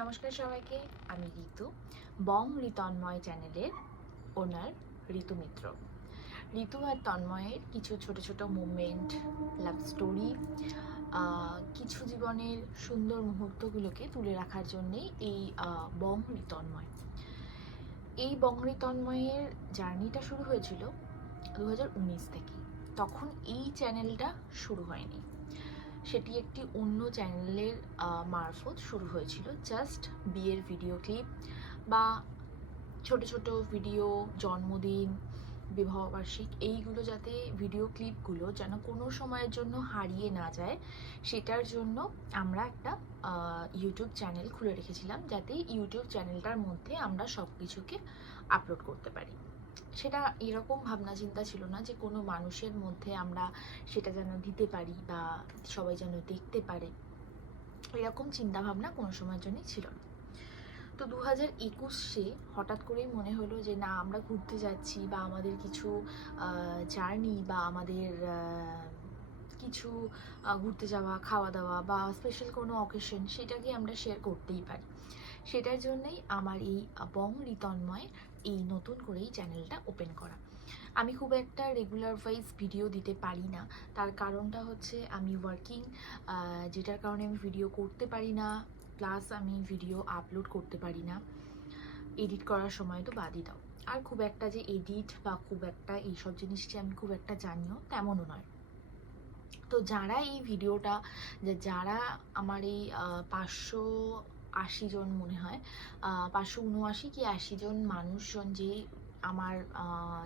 নমস্কার সবাইকে, আমি ঋতু। বং ঋতন্ময় চ্যানেলের ওনার ঋতু মিত্র। ঋতু আর তন্ময়ের কিছু ছোট ছোট মুভমেন্ট, লাভ স্টোরি, কিছু জীবনের সুন্দর মুহূর্তগুলোকে তুলে রাখার জন্যেই এই বং ঋতন্ময়। এই বং ঋতন্ময়ের জার্নিটা শুরু হয়েছিল 2019 থেকে। তখন এই চ্যানেলটা শুরু হয়নি, সেটি একটি অন্য চ্যানেলের মারফত শুরু হয়েছিল। জাস্ট বিয়ের ভিডিও ক্লিপ বা ছোট ছোট ভিডিও, জন্মদিন, বিবাহবার্ষিক, এইগুলো যাতে ভিডিও ক্লিপগুলো যেন কোনো সময়ের জন্য হারিয়ে না যায়, সেটার জন্য আমরা একটা ইউটিউব চ্যানেল খুলে রেখেছিলাম, যাতে ইউটিউব চ্যানেলটার মধ্যে আমরা সব কিছুকে আপলোড করতে পারি। সেটা এরকম ভাবনা চিন্তা ছিল না যে কোনো মানুষের মধ্যে আমরা সেটা যেন দিতে পারি বা সবাই যেন দেখতে পারে, এরকম চিন্তা ভাবনা কোনো সময়ের জন্যই ছিল না। তো 2021-এ হঠাৎ করেই মনে হলো যে না, আমরা ঘুরতে যাচ্ছি বা আমাদের কিছু জার্নি বা আমাদের কিছু ঘুরতে যাওয়া, খাওয়া দাওয়া বা স্পেশাল কোনো অকেশন, সেটাকে আমরা শেয়ার করতেই পারি। সেটার জন্যই আমার এই বং ঋতন্ময় এই নতুন করেই চ্যানেলটা ওপেন করা। আমি খুব একটা রেগুলার ওয়াইজ ভিডিও দিতে পারি না, তার কারণটা হচ্ছে আমি ওয়ার্কিং, যেটার কারণে আমি ভিডিও করতে পারি না, প্লাস আমি ভিডিও আপলোড করতে পারি না। এডিট করার সময় তো বাদই দাও। আর খুব একটা যে এডিট বা খুব একটা এইসব জিনিসকে আমি খুব একটা জানিও তেমনও নয়। তো যারা এই ভিডিওটা, যারা আমার এই 580 জন মনে হয়, 579 কি 80 জন মানুষজন যে আমার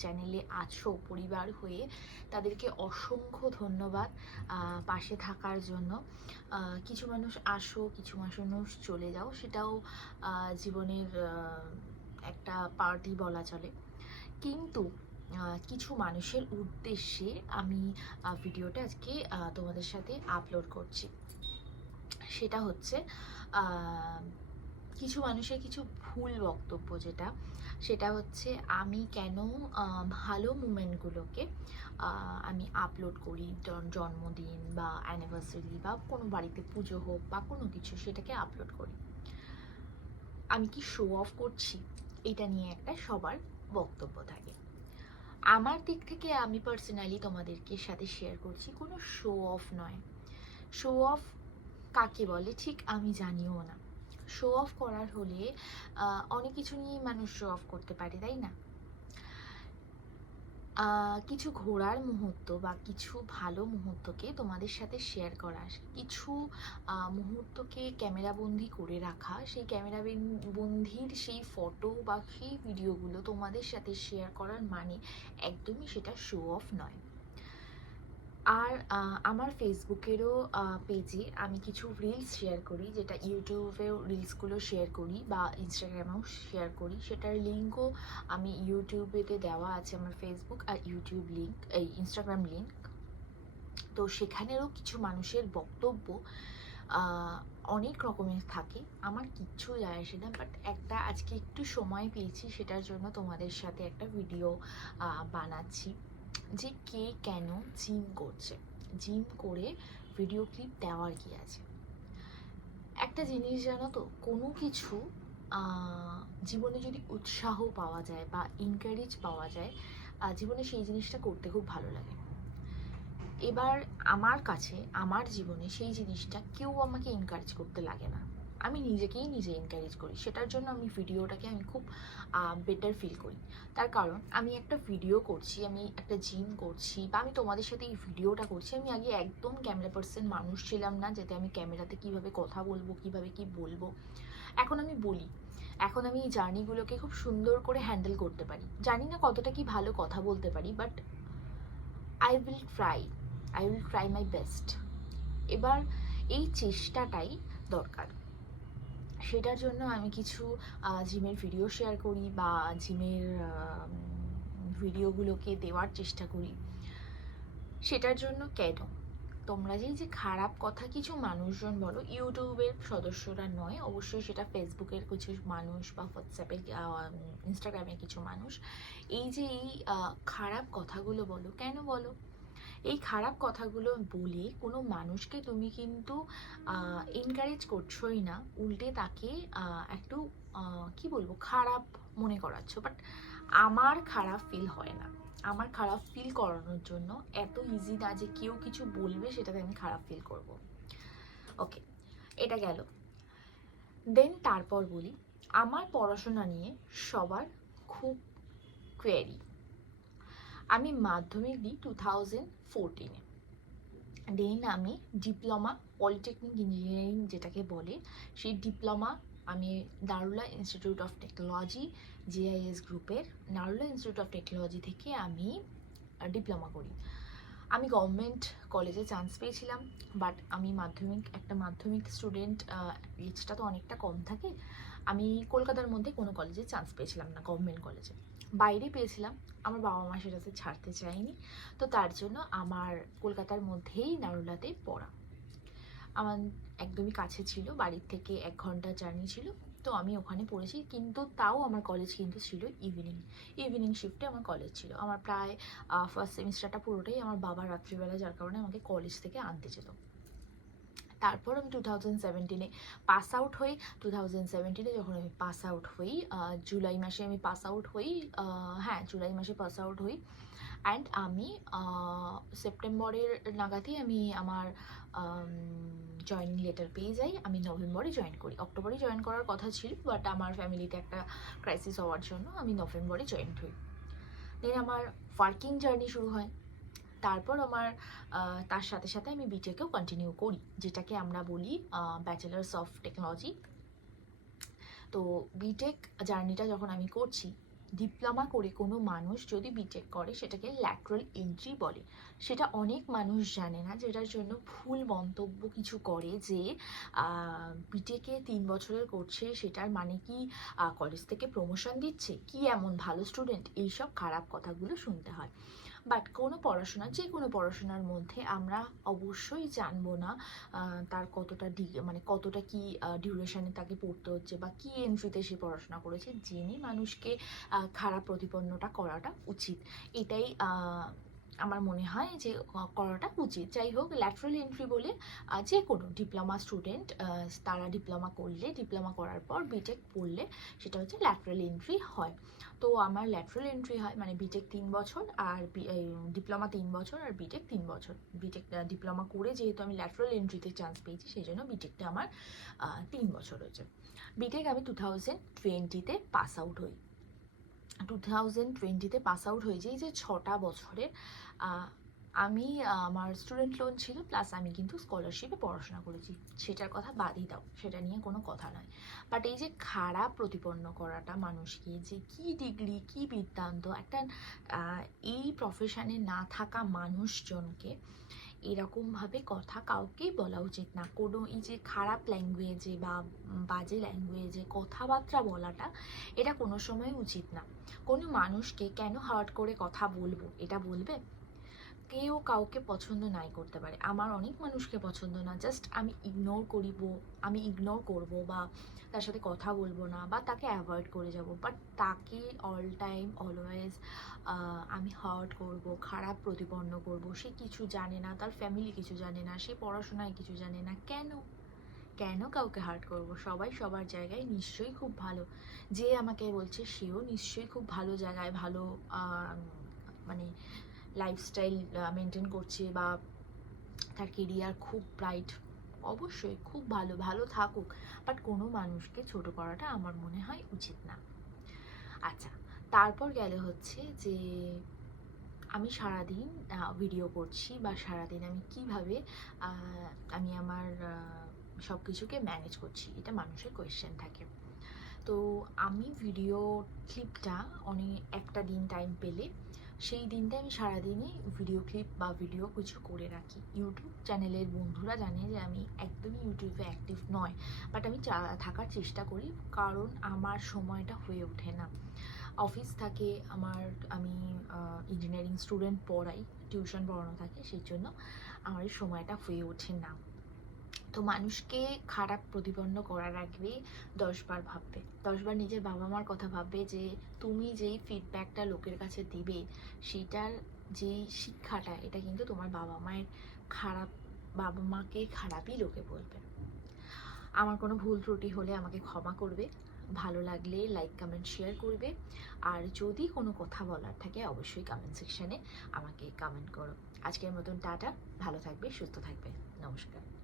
চ্যানেলে আছো পরিবার হয়ে, তাদেরকে অসংখ্য ধন্যবাদ পাশে থাকার জন্য। কিছু মানুষ আসো, কিছু মানুষ চলে যাও, সেটাও জীবনের একটা পার্টি বলা চলে। কিন্তু কিছু মানুষের উদ্দেশ্যে আমি ভিডিওটা আজকে তোমাদের সাথে আপলোড করছি। সেটা হচ্ছে কিছু মানুষের কিছু ভুল বক্তব্য, সেটা হচ্ছে আমি কেন ভালো মুমেন্টগুলোকে আমি আপলোড করি, জন্মদিন বা অ্যানিভার্সারি বা কোনো বাড়িতে পুজো হোক বা কোনো কিছু, সেটাকে আপলোড করি। আমি কি শো অফ করছি? এটা নিয়ে একটা সবার বক্তব্য থাকে। আমার দিক থেকে আমি পার্সোনালি তোমাদেরকে সাথে শেয়ার করছি, কোনো শো অফ নয়। শো অফ কাকে বলে ঠিক আমি জানিও না। শো অফ করার হলে অনেক কিছু নিয়েই মানুষ শো অফ করতে পারে, তাই না? কিছু ঘোরার মুহূর্ত বা কিছু ভালো মুহূর্তকে তোমাদের সাথে শেয়ার করা, কিছু মুহূর্তকে ক্যামেরাবন্দি করে রাখা, সেই ক্যামেরা বন্দির সেই ফটো বা সেই ভিডিওগুলো তোমাদের সাথে শেয়ার করার মানে একদমই সেটা শো অফ নয়। আর আমার ফেসবুকেরও পেজে আমি কিছু রিলস শেয়ার করি, যেটা ইউটিউবেও রিলসগুলো শেয়ার করি বা ইনস্টাগ্রামেও শেয়ার করি। সেটার লিঙ্কও আমি ইউটিউবেতে দেওয়া আছে, আমার ফেসবুক আর ইউটিউব লিঙ্ক, এই ইনস্টাগ্রাম লিঙ্ক। তো সেখানেরও কিছু মানুষের বক্তব্য অনেক রকমের থাকে, আমার কিচ্ছু যায় আসে না। বাট একটা আজকে একটু সময় পেয়েছি, সেটার জন্য তোমাদের সাথে একটা ভিডিও বানাচ্ছি যে কে কেন জিম করছে, জিম করে ভিডিও ক্লিপ দেওয়ার কি আছে। একটা জিনিস জানো তো, কোনো কিছু জীবনে যদি উৎসাহ পাওয়া যায় বা এনকারেজ পাওয়া যায়, জীবনে সেই জিনিসটা করতে খুব ভালো লাগে। এবার আমার কাছে, আমার জীবনে সেই জিনিসটা কেউ আমাকে এনকারেজ করতে লাগে না, আমি নিজেকেই নিজে এনকারেজ করি। সেটার জন্য আমি ভিডিওটাকে আমি খুব বেটার ফিল করি। তার কারণ আমি একটা ভিডিও করছি, আমি একটা জিম করছি বা আমি তোমাদের সাথে এই ভিডিওটা করছি। আমি আগে একদম ক্যামেরা পার্সন মানুষ ছিলাম না, যাতে আমি ক্যামেরাতে কিভাবে কথা বলবো, কিভাবে কি বলবো। এখন আমি বলি, এখন আমি এই জার্নিগুলোকে খুব সুন্দর করে হ্যান্ডেল করতে পারি। জানি না কতটা কি ভালো কথা বলতে পারি, but I will try my best. এবার এই চেষ্টাটাই দরকার। সেটার জন্য আমি কিছু জিমের ভিডিও শেয়ার করি বা জিমের ভিডিওগুলোকে দেওয়ার চেষ্টা করি। সেটার জন্য কেন তোমরা যে খারাপ কথা কিছু মানুষজন বলো, ইউটিউবের সদস্যরা নয়, অবশ্যই সেটা ফেসবুকের কিছু মানুষ বা হোয়াটসঅ্যাপের, ইনস্টাগ্রামের কিছু মানুষ, এই খারাপ কথাগুলো বলো, কেন বলো? এই খারাপ কথাগুলো বলে কোনো মানুষকে তুমি কিন্তু এনকারেজ করছোই না, উল্টে তাকে একটু কি বলবো, খারাপ মনে করাচ্ছ। বাট আমার খারাপ ফিল হয় না। আমার খারাপ ফিল করানোর জন্য এত ইজি না যে কেউ কিছু বলবে সেটাতে আমি খারাপ ফিল করব। ওকে, এটা গেল। দেন তারপর বলি, আমার পড়াশোনা নিয়ে সবার খুব কোয়েরি। আমি মাধ্যমিক দিই 2014-এ। দেন আমি ডিপ্লোমা, পলিটেকনিক ইঞ্জিনিয়ারিং যেটাকে বলে, সেই ডিপ্লোমা আমি Narula institute of technology, GIS গ্রুপের নারুলা ইনস্টিটিউট অফ টেকনোলজি থেকে আমি ডিপ্লোমা করি। আমি গভর্নমেন্ট কলেজে চান্স পেয়েছিলাম, বাট আমি একটা মাধ্যমিক স্টুডেন্ট, এজটা তো অনেকটা কম থাকে। আমি কলকাতার মধ্যে কোনো কলেজে চান্স পেয়েছিলাম না, গভর্নমেন্ট কলেজে বাইরে পেয়েছিলাম। আমার বাবা মা সেটাতে ছাড়তে চায়নি, তো তার জন্য আমার কলকাতার মধ্যেই নারুলাতে পড়া। আমার একদমই কাছে ছিল, বাড়ির থেকে 1 ঘন্টা জার্নি ছিল, তো আমি ওখানে পড়েছি। কিন্তু তাও আমার কলেজ কিন্তু ছিল ইভিনিং শিফটে আমার কলেজ ছিল। আমার প্রায় ফার্স্ট সেমিস্টারটা পুরোটাই আমার বাবা রাত্রিবেলা, যার কারণে আমাকে কলেজ থেকে আনতে যেত। তারপর আমি 2017-এ পাস আউট হই। 2017-এ যখন আমি পাস আউট হই, জুলাই মাসে আমি পাস আউট হই, হ্যাঁ জুলাই মাসে পাস আউট হই। অ্যান্ড আমি সেপ্টেম্বরের নাগাদই আমি আমার জয়েনিং লেটার পেয়ে যাই। আমি নভেম্বরে জয়েন করি। অক্টোবরে জয়েন করার কথা ছিল, বাট আমার ফ্যামিলিতে একটা ক্রাইসিস হওয়ার জন্য আমি নভেম্বরে জয়েন হই। দেন আমার ওয়ার্কিং জার্নি শুরু হয়। তারপর আমার তার সাথে সাথে আমি বিটেকেও কন্টিনিউ করি, যেটাকে আমরা বলি ব্যাচেলার্স অফ টেকনোলজি। তো বিটেক জার্নিটা যখন আমি করছি, ডিপ্লোমা করে কোনো মানুষ যদি বিটেক করে সেটাকে ল্যাটারাল এন্ট্রি বলে। সেটা অনেক মানুষ জানে না, যেটার জন্য ভুল মন্তব্য কিছু করে যে বিটেকে 3 বছরের করছে, সেটার মানে কি কলেজ থেকে প্রমোশন দিচ্ছে, কি এমন ভালো স্টুডেন্ট, এইসব খারাপ কথাগুলো শুনতে হয়। বাট কোনো পড়াশোনা, যে কোনো পড়াশোনার মধ্যে আমরা অবশ্যই জানবো না তার কতটা মানে কতটা কি ডিউরেশনে তাকে পড়তে হচ্ছে বা কি এন্ট্রিতে সে পড়াশোনা করেছে, জেনে মানুষকে খারাপ প্রতিপন্নটা করাটা উচিত। এটাই আমার মনে হয় যে করাটা উচিত। যাই হোক, ল্যাটারাল এন্ট্রি বলে যে কোনো ডিপ্লোমা স্টুডেন্ট, তারা ডিপ্লোমা করলে, ডিপ্লোমা করার পর বিটেক পড়লে সেটা হচ্ছে ল্যাটারাল এন্ট্রি হয়। তো আমার ল্যাটারাল এন্ট্রি হয়, মানে বিটেক 3 বছর আর ডিপ্লোমা 3 বছর আর বিটেক 3 বছর। বিটেক ডিপ্লোমা করে যেহেতু আমি ল্যাটারাল এন্ট্রিতে চান্স পেয়েছি, সেই জন্য বিটেকটা আমার 3 বছর হয়েছে। বিটেক আমি 2020-তে পাস আউট হই। 2020-তে পাস আউট হয়ে যাই। যে 6টা বছরের আমি আমার স্টুডেন্ট লোন ছিল, প্লাস আমি কিন্তু স্কলারশিপে পড়াশোনা করেছি, সেটার কথা বাদই দাও, সেটা নিয়ে কোনো কথা নয়। বাট এই যে খারাপ প্রতিপন্ন করাটা মানুষকে, যে কি ডিগ্রি কি বৃত্তান্ত, একটা এই প্রফেশনে না থাকা মানুষজনকে এরকমভাবে কথা কাউকেই বলা উচিত না। কোনো এই যে খারাপ ল্যাঙ্গুয়েজে বা বাজে ল্যাঙ্গুয়েজে কথাবার্তা বলাটা, এটা কোনো সময় উচিত না। কোনো মানুষকে কেন হার্ট করে কথা বলবো, এটা বলবে? কেউ কাউকে পছন্দ নাই করতে পারে, আমার অনেক মানুষকে পছন্দ না, জাস্ট আমি ইগনোর করব বা তার সাথে কথা বলবো না বা তাকে অ্যাভয়েড করে যাব। বাট তাকে অল টাইম অলওয়েজ আমি হার্ট করব, খারাপ প্রতিপন্ন করব। সে কিছু জানে না, তার ফ্যামিলি কিছু জানে না, সে পড়াশোনায় কিছু জানে না, কেন কাউকে হার্ট করব? সবাই সবার জায়গায় নিশ্চয়ই খুব ভালো। যে আমাকে বলছে সেও নিশ্চয়ই খুব ভালো জায়গায়, ভালো মানে লাইফস্টাইল মেনটেন করছে, বা তার কেরিয়ার খুব ব্রাইট, অবশ্যই খুব ভালো থাকুক। বাট কোনো মানুষকে ছোট করাটা আমার মনে হয় উচিত না। আচ্ছা, তারপর গেলে হচ্ছে যে আমি সারাদিন ভিডিও করছি, বা সারাদিন আমি কিভাবে আমি আমার সব কিছুকে ম্যানেজ করছি, এটা মানুষের কোয়েশ্চেন থাকে। তো আমি ভিডিও ক্লিপটা একটা দিন টাইম পেলে, সেই দিনটা আমি সারাদিনই ভিডিও ক্লিপ বা ভিডিও কিছু করে রাখি। ইউটিউব চ্যানেলের বন্ধুরা জানে যে আমি একদমই ইউটিউবে অ্যাক্টিভ নয়, বাট আমি থাকার চেষ্টা করি, কারণ আমার সময়টা হয়ে ওঠে না। অফিস থাকে আমার, আমি ইঞ্জিনিয়ারিং স্টুডেন্ট পড়াই, টিউশন পড়ানো থাকে, সেই জন্য আমার এই সময়টা হয়ে ওঠে না। তো মানুষকে খারাপ প্রতিপন্ন করার আগে 10 বার ভাববে, 10 বার নিজের বাবা মার কথা ভাববে যে তুমি যেই ফিডব্যাকটা লোকের কাছে দিবে সেটার যেই শিক্ষাটা, এটা কিন্তু তোমার বাবা মায়ের খারাপ, বাবা মাকে খারাপই লোকে বলবে। আমার কোনো ভুল ত্রুটি হলে আমাকে ক্ষমা করবে, ভালো লাগলে লাইক কমেন্ট শেয়ার করবে, আর যদি কোনো কথা বলার থাকে অবশ্যই কমেন্ট সেকশানে আমাকে কমেন্ট করো। আজকের মতন টাটা, ভালো থাকবে, সুস্থ থাকবে, নমস্কার।